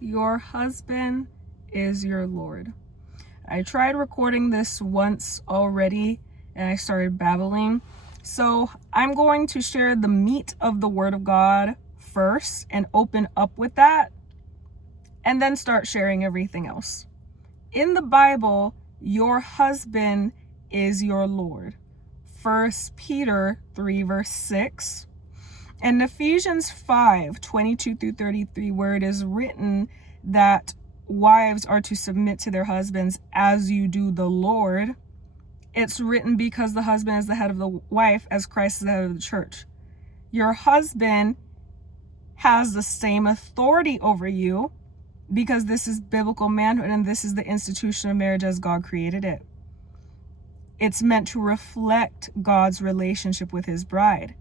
Your husband is your Lord. I tried recording this once already and I started babbling. So I'm going to share the meat of the Word of God first and open up with that, and then start sharing everything else. In the Bible, your husband is your Lord. 1 Peter 3 verse 6. And Ephesians 5:22-33, where it is written that wives are to submit to their husbands as you do the Lord, it's written because the husband is the head of the wife as Christ is the head of the church. Your husband has the same authority over you because this is biblical manhood and this is the institution of marriage as God created it. It's meant to reflect God's relationship with his bride.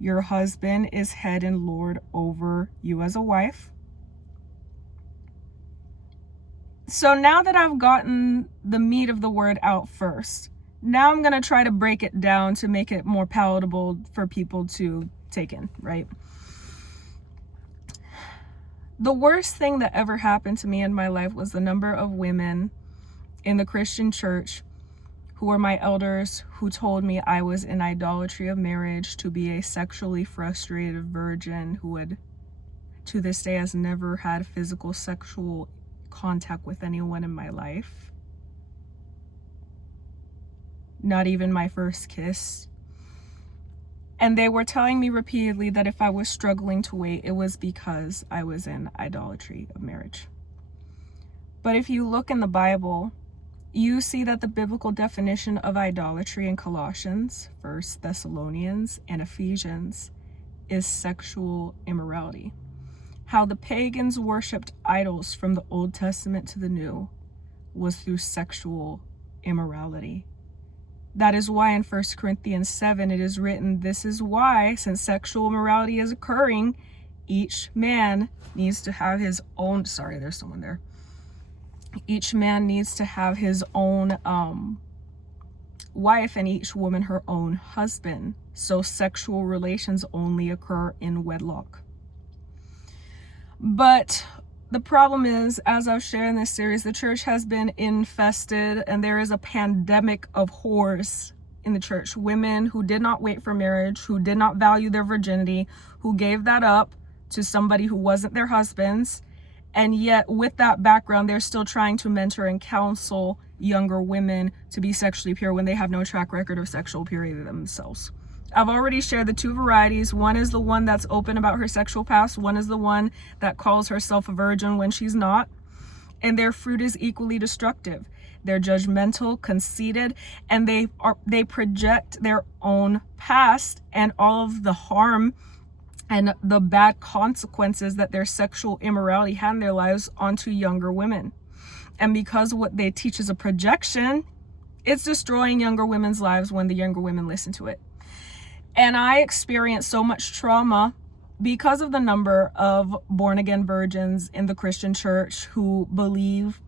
Your husband is head and Lord over you as a wife. So now that I've gotten the meat of the word out first, now I'm going to try to break it down to make it more palatable for people to take in, right? The worst thing that ever happened to me in my life was the number of women in the Christian church who were my elders, who told me I was in idolatry of marriage, to be a sexually frustrated virgin who had, to this day, has never had physical sexual contact with anyone in my life. Not even my first kiss. And they were telling me repeatedly that if I was struggling to wait, it was because I was in idolatry of marriage. But if you look in the Bible, you see that the biblical definition of idolatry in Colossians, 1 Thessalonians, and Ephesians is sexual immorality. How the pagans worshipped idols from the Old Testament to the New was through sexual immorality. That is why in 1 Corinthians 7 it is written, this is why, since sexual immorality is occurring, each man needs to have his own, sorry, there's someone there. Each man needs to have his own wife and each woman her own husband. So sexual relations only occur in wedlock. But the problem is, as I've shared in this series, the church has been infested and there is a pandemic of whores in the church. Women who did not wait for marriage, who did not value their virginity, who gave that up to somebody who wasn't their husband's. And yet with that background, they're still trying to mentor and counsel younger women to be sexually pure when they have no track record of sexual purity themselves. I've already shared the two varieties. One is the one that's open about her sexual past. One is the one that calls herself a virgin when she's not. And their fruit is equally destructive. They're judgmental, conceited, and they project their own past and all of the harm and the bad consequences that their sexual immorality had in their lives onto younger women. And because what they teach is a projection, it's destroying younger women's lives when the younger women listen to it. And I experienced so much trauma because of the number of born-again virgins in the Christian church who believe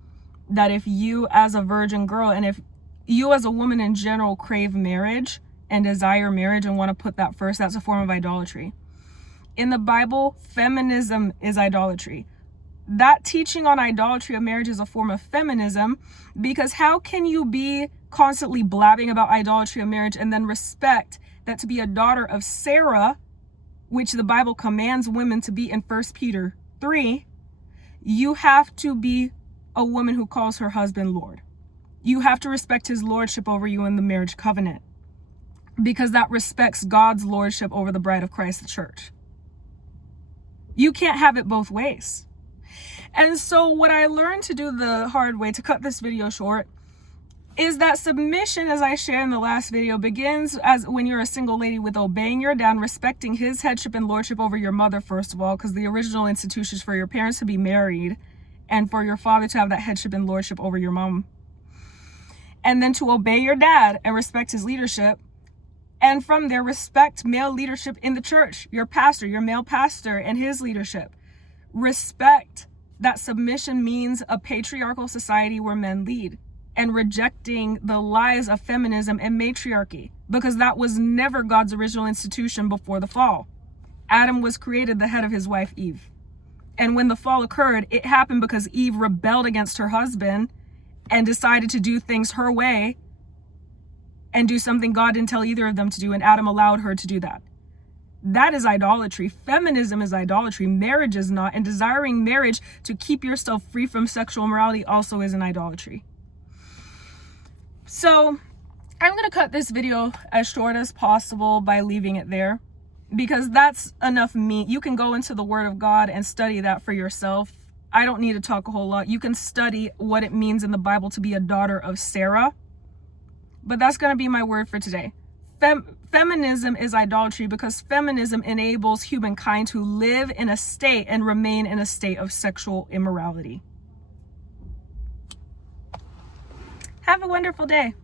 that if you as a virgin girl, and if you as a woman in general crave marriage and desire marriage and want to put that first, that's a form of idolatry. In the Bible, feminism is idolatry. That teaching on idolatry of marriage is a form of feminism, because how can you be constantly blabbing about idolatry of marriage and then respect that to be a daughter of Sarah, which the Bible commands women to be in 1 Peter 3, you have to be a woman who calls her husband Lord. You have to respect his lordship over you in the marriage covenant, because that respects God's lordship over the bride of Christ, the church. You can't have it both ways. And so what I learned to do the hard way, to cut this video short, is that submission, as I shared in the last video, begins as when you're a single lady with obeying your dad, respecting his headship and lordship over your mother, first of all, because the original institution is for your parents to be married and for your father to have that headship and lordship over your mom. And then to obey your dad and respect his leadership. And from there, respect male leadership in the church, your pastor, your male pastor and his leadership. Respect that submission means a patriarchal society where men lead, and rejecting the lies of feminism and matriarchy, because that was never God's original institution before the fall. Adam was created the head of his wife, Eve. And when the fall occurred, it happened because Eve rebelled against her husband and decided to do things her way and do something God didn't tell either of them to do, and Adam allowed her to do that. That is idolatry. Feminism is idolatry. Marriage is not. And desiring marriage to keep yourself free from sexual immorality also is an idolatry. So I'm going to cut this video as short as possible by leaving it there, because that's enough meat. You can go into the Word of God and study that for yourself. I don't need to talk a whole lot. You can study what it means in the Bible to be a daughter of Sarah. But that's going to be my word for today. Feminism is idolatry because feminism enables humankind to live in a state and remain in a state of sexual immorality. Have a wonderful day.